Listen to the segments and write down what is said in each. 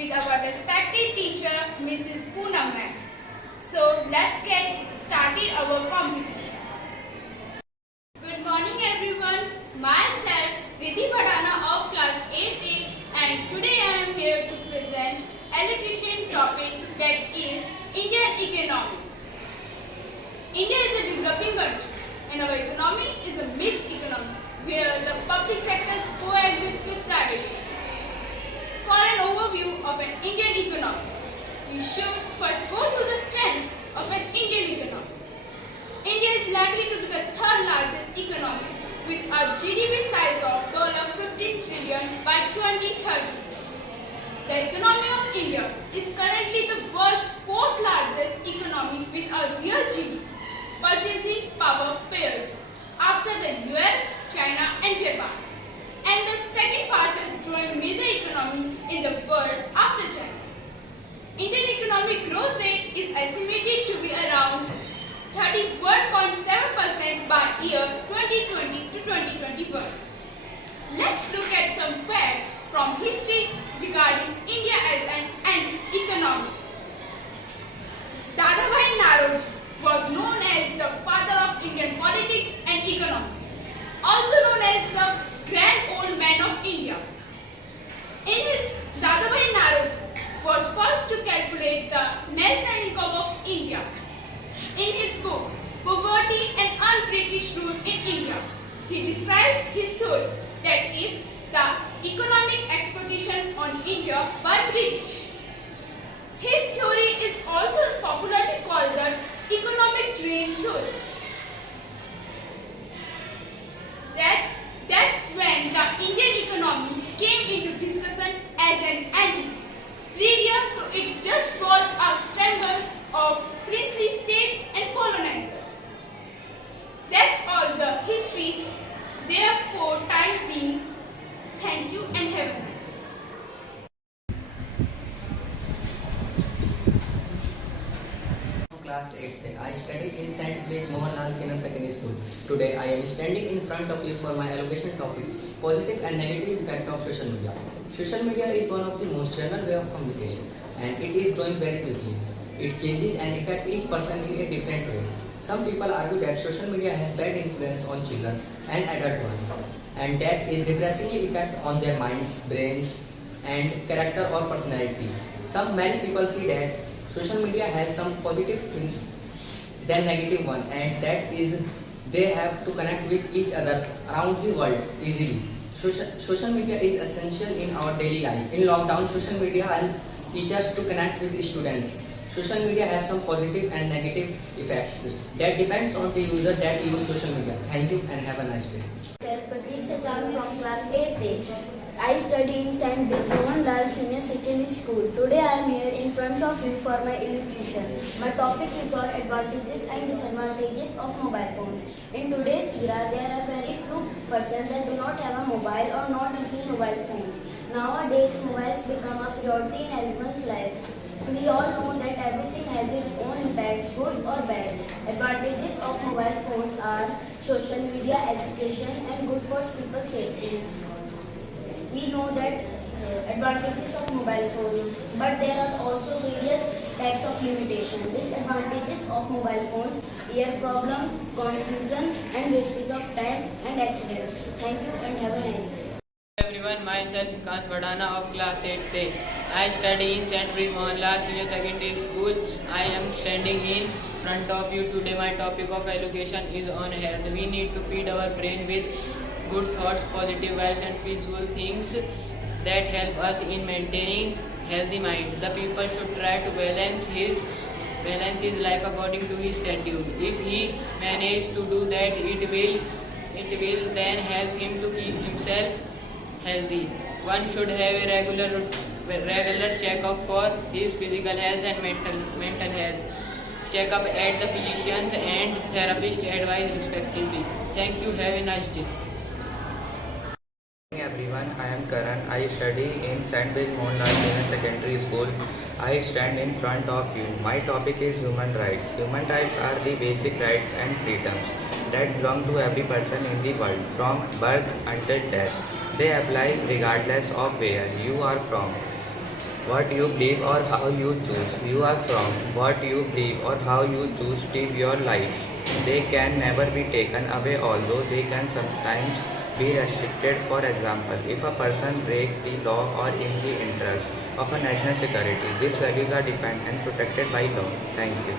with our respected teacher, Mrs. Poonam ma'am. So let's get started our competition. Good morning everyone. Myself Riddhi Bhadana of class 8A and today I am here to present education topic that is Indian economy. India is a developing country and our economy is a mixed economy where the public sectors coexist with private sectors. For an overview of an Indian economy, we should first go through the strengths of an Indian economy. India is likely to be the third largest economy with a GDP size of $15 trillion by 2030. The economy of India is currently the world's fourth largest economy with a real GDP purchasing power parity after the US, China and Japan, and the second fastest growing major economy in the world after China. Indian economic growth rate is estimated to be around 31.7% by year 2020 to 2021. Let's look at some facts from history regarding India as an economy. Dadabhai Naoroji was known as the father of Indian politics and economics, also known as the Grand Old Man of India. Dadabhai Naoroji was first to calculate the national income of India. In his book, Poverty and Un-British Rule in India, he describes his theory, that is, the economic exploitations on India by British. His theory is also popularly called the economic drain theory. That's when the Indian economy came into discussion as an entity. Previous to it just was a scramble of princely states and colonizers. That's all the history. Therefore, time being, thank you and have a nice day. Class 8th. I study in St. Louis Mohanlal Senior Secondary School. Today I am standing in front of you for my education topic, positive and negative effect of social media. Social media is one of the most general way of communication and it is growing very quickly. It changes and affects each person in a different way. Some people argue that social media has bad influence on children and adult ones and that is depressingly effect on their minds, brains and character or personality. Many people see that social media has some positive things than negative one and that is they have to connect with each other around the world easily. Social media is essential in our daily life. In lockdown, social media help teachers to connect with students. Social media have some positive and negative effects. That depends on the user that use social media. Thank you and have a nice day. Pratik Sachan from class 8A. I study in St. Louis Mohanlal Senior Secondary School. Today I am here in front of you for my elocution. My topic is on advantages and disadvantages of mobile phones. In today's era, there are very few persons that do not have a mobile or not using mobile phones. Nowadays, mobiles become a priority in everyone's life. We all know that everything has its own impacts, good or bad. Advantages of mobile phones are social media, education and good for people's safety. We know that advantages of mobile phones, but there are also various types of limitations. Disadvantages of mobile phones, ear problems, confusion and wastage of time and accidents. Thank you and have a nice day. Everyone, myself Kant Badana of class 8th. I study in St. Louis Mohanlal Senior Secondary School. I am standing in front of you today. My topic of education is on health. We need to feed our brain with good thoughts, positive vibes and peaceful things that help us in maintaining healthy mind. The people should try to balance his life according to his schedule. If he manages to do that, it will then help him to keep himself healthy. One should have a regular checkup for his physical health and mental health. Checkup at the physicians and therapist advice respectively. Thank you. Have a nice day. Everyone, I am Karan. I study in St. Louis Mohanlal Senior Secondary School. I stand in front of you. My topic is human rights. Human rights are the basic rights and freedoms that belong to every person in the world from birth until death. They apply regardless of where you are from. what you believe or how you choose. You are from what you believe or how you choose to live your life. They can never be taken away, although they can sometimes be restricted. For example, if a person breaks the law or in the interest of a national security, these values are defined and protected by law. Thank you.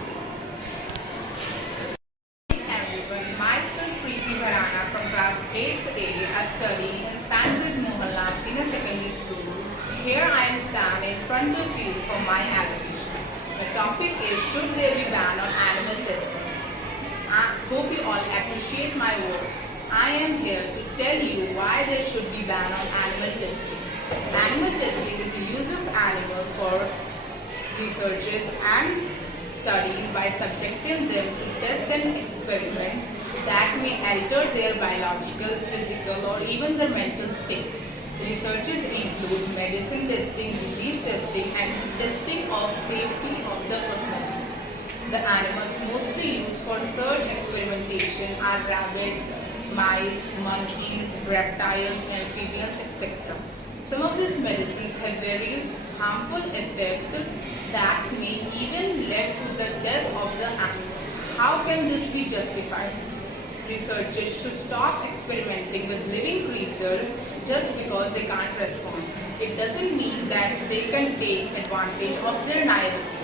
Everyone, myself Preeti Bharana from class 8th A. I study in Sandwich Mohanlal Senior Secondary School. Here I am standing in front of you for my allocation. The topic is, should there be ban on animal testing? I hope you all appreciate my words. I am here to tell you why there should be ban on animal testing. Animal testing is the use of animals for researches and studies by subjecting them to tests and experiments that may alter their biological, physical, or even their mental state. Researches include medicine testing, disease testing, and the testing of safety of the cosmetics. The animals mostly used for such experimentation are rabbits, mice, monkeys, reptiles, amphibians, etc. Some of these medicines have very harmful effects that may even lead to the death of the animal. How can this be justified? Researchers should stop experimenting with living creatures just because they can't respond. It doesn't mean that they can take advantage of their naivety.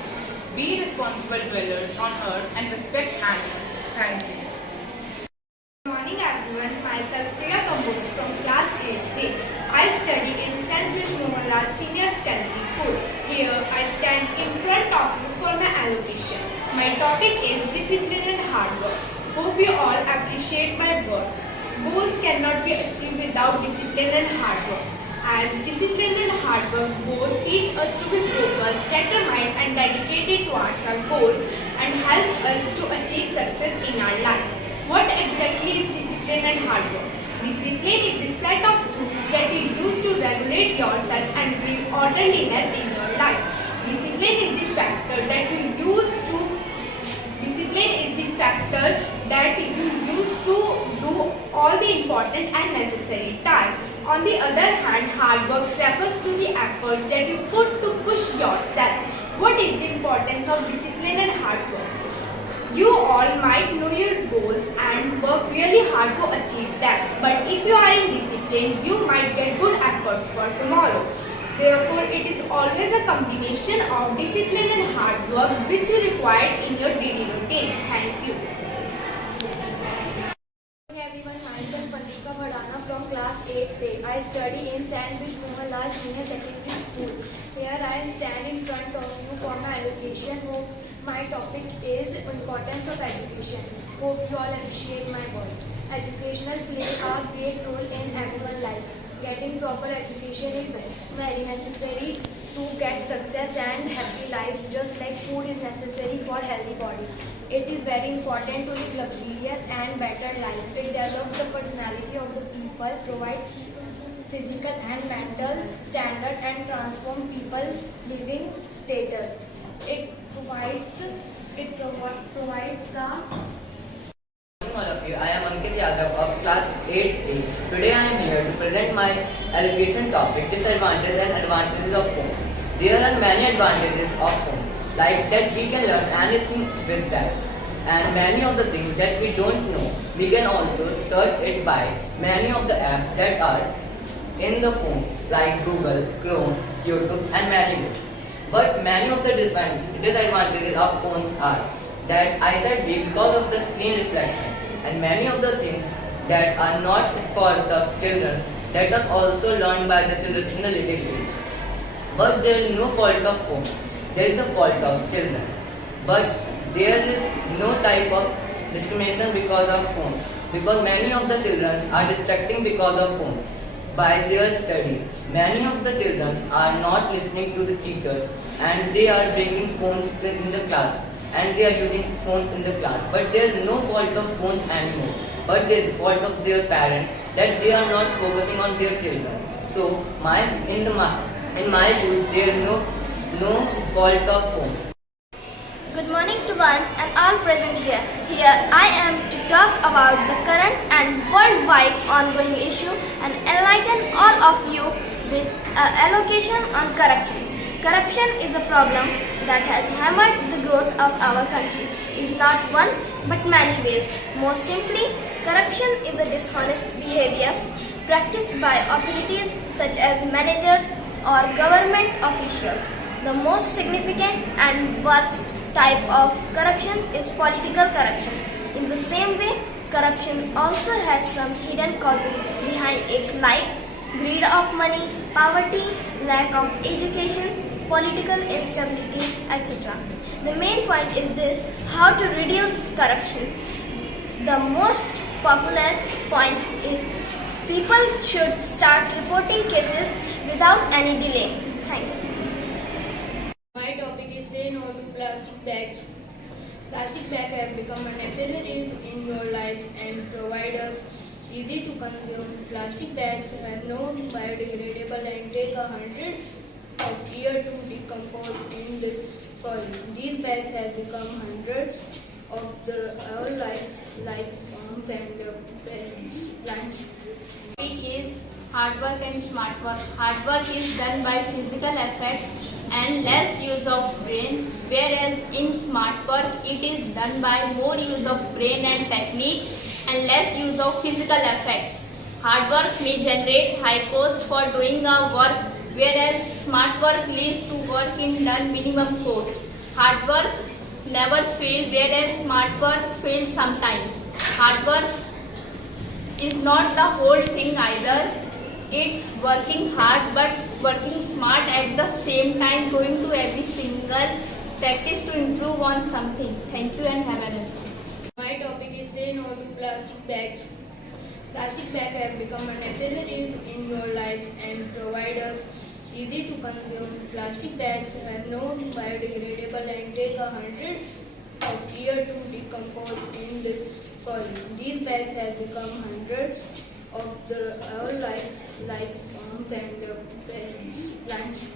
Be responsible dwellers on earth and respect animals. Thank you. Good morning everyone, myself Priya Kamboj from class 8th. I study in St. Louis Mohanlal Senior Secondary School. Here I stand in front of you for my allocation. My topic is discipline and hard work. Hope you all appreciate my words. Goals cannot be achieved without discipline and hard work. As discipline and hard work both teach us to be focused, determined and dedicated towards our goals and help us to achieve success in our life. What exactly is discipline and hard work? Discipline is the set of rules that you use to regulate yourself and bring orderliness in your life. Discipline is the factor that you use to do all the important and necessary tasks. On the other hand, hard work refers to the efforts that you put to push yourself. What is the importance of discipline and hard work? You all might know your goals and work really hard to achieve them. But if you are in discipline, you might get good efforts for tomorrow. Therefore, it is always a combination of discipline and hard work which you require in your daily routine. Thank you. Everyone, myself Panika Bharana from class 8th. I study in Sandwich Mohanlal Senior Secondary School. Here I am standing in front of you for my allocation. My topic is importance of education. Hope you all appreciate my work. Educational play a great role in everyone's life. Getting proper education is very necessary to get success and happy life, just like food is necessary for healthy body. It is very important to live luxurious and better life. It develops the personality of the people, provide physical and mental standard and transform people's living status. It provides the All of you, I am Ankit Yadav of class 8A. Today I am here to present my allocation topic, disadvantages and advantages of phone. There are many advantages of phone, like that we can learn anything with that. And many of the things that we don't know, we can also search it by many of the apps that are in the phone, like Google, Chrome, YouTube and many more. But many of the disadvantages of phones are that eyesight weak because of the screen reflection, and many of the things that are not for the children that are also learned by the children in the little age. But there is no fault of phone, there is the fault of children. But there is no type of discrimination because of phone, because many of the children are distracting because of phone by their studies. Many of the children are not listening to the teachers and they are breaking phones in the class and they are using phones in the class. But there is no fault of phones anymore, but there is fault of their parents that they are not focusing on their children. So in my view, there is no fault of phone. Good morning to one and all present here. Here I am to talk about the current and worldwide ongoing issue and enlighten all of you with allocation on corruption. Corruption is a problem that has hammered the growth of our country. Is not one but many ways. Most simply, corruption is a dishonest behavior practiced by authorities such as managers or government officials. The most significant and worst type of corruption is political corruption. In the same way, corruption also has some hidden causes behind it like greed of money, poverty, lack of education, political instability, etc. The main point is this: how to reduce corruption. The most popular point is people should start reporting cases without any delay. Thank you. My topic is say no to plastic bags. Plastic bags have become a necessity in your lives and provide us easy to consume. Plastic bags have no biodegradable and take 100 of years to decompose in the soil. These bags have become hundreds of our lives, like farms and plants. Topic is hard work and smart work. Hard work is done by physical effects and less use of brain, whereas in smart work it is done by more use of brain and techniques and less use of physical effects. Hard work may generate high cost for doing a work, whereas smart work leads to work in done minimum cost. Hard work never fail, whereas smart work fails sometimes. Hard work is not the whole thing either. It's working hard but working smart at the same time, going to every single practice to improve on something. Thank you and have a nice day. My topic is say no to plastic bags. Plastic bags have become a necessity in your lives and provide us easy to consume. Plastic bags have no biodegradable and take 100 of years to decompose in the soil. These bags have become hundreds of our lives, like farms and plants.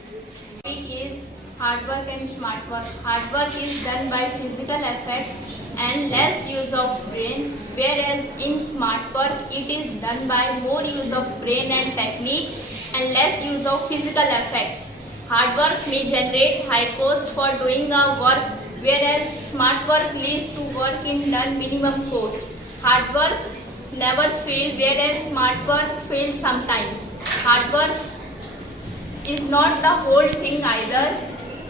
Topic is hard work and smart work. Hard work is done by physical effects and less use of brain, whereas in smart work it is done by more use of brain and techniques and less use of physical effects. Hard work may generate high cost for doing a work, whereas smart work leads to work in done minimum cost. Hard work never fail, whereas smart work fails sometimes. Hard work is not the whole thing either.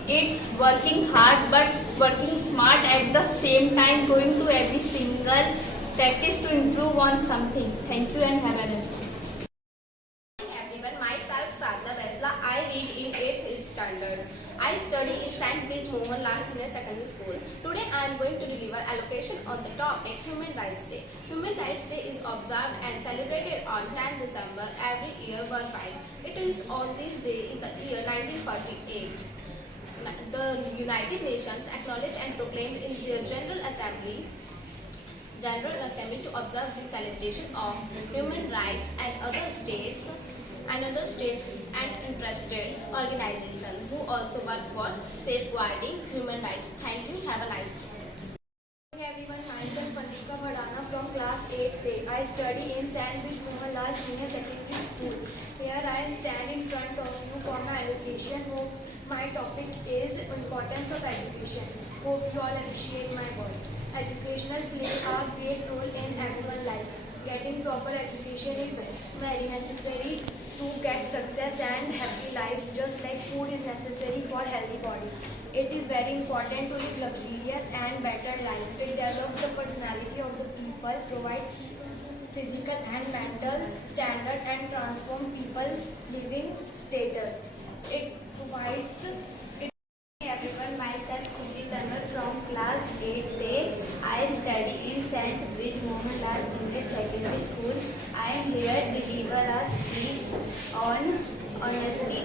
It's working hard but working smart at the same time, going to every single practice to improve on something. Thank you and have a nice day. Everyone, myself Sadhna Besla. I read in 8th standard. I study in St. Bridge Mohanlal Senior Secondary School. Today I am going to deliver allocation on the topic Human Rights Day. Human Rights Day is observed and celebrated on 10th December every year worldwide. It is on this day in the year 1948. The United Nations acknowledged and proclaimed in their General Assembly to observe the celebration of human rights and other states and interested organizations who also work for safeguarding human rights. Thank you. Have a nice day. Good morning everyone, myself Pandika Bhadana from class 8th. I study in St. Bridge Mohanlal Senior Secondary School. Here I am standing in front of you for my allocation. My topic is importance of education. Hope you all appreciate my work. Educational play a great role in everyone's life. Getting proper education is very necessary to get success and happy life, just like food is necessary for healthy body. It is very important to live luxurious and better life. It develops the personality of the people, provide physical and mental standard and transform people living status. It provides Everyone, myself Khushi Tanwar from class 8A. I study in St. Bridge Mohanlal Senior Secondary School. I am here to deliver a speech on honesty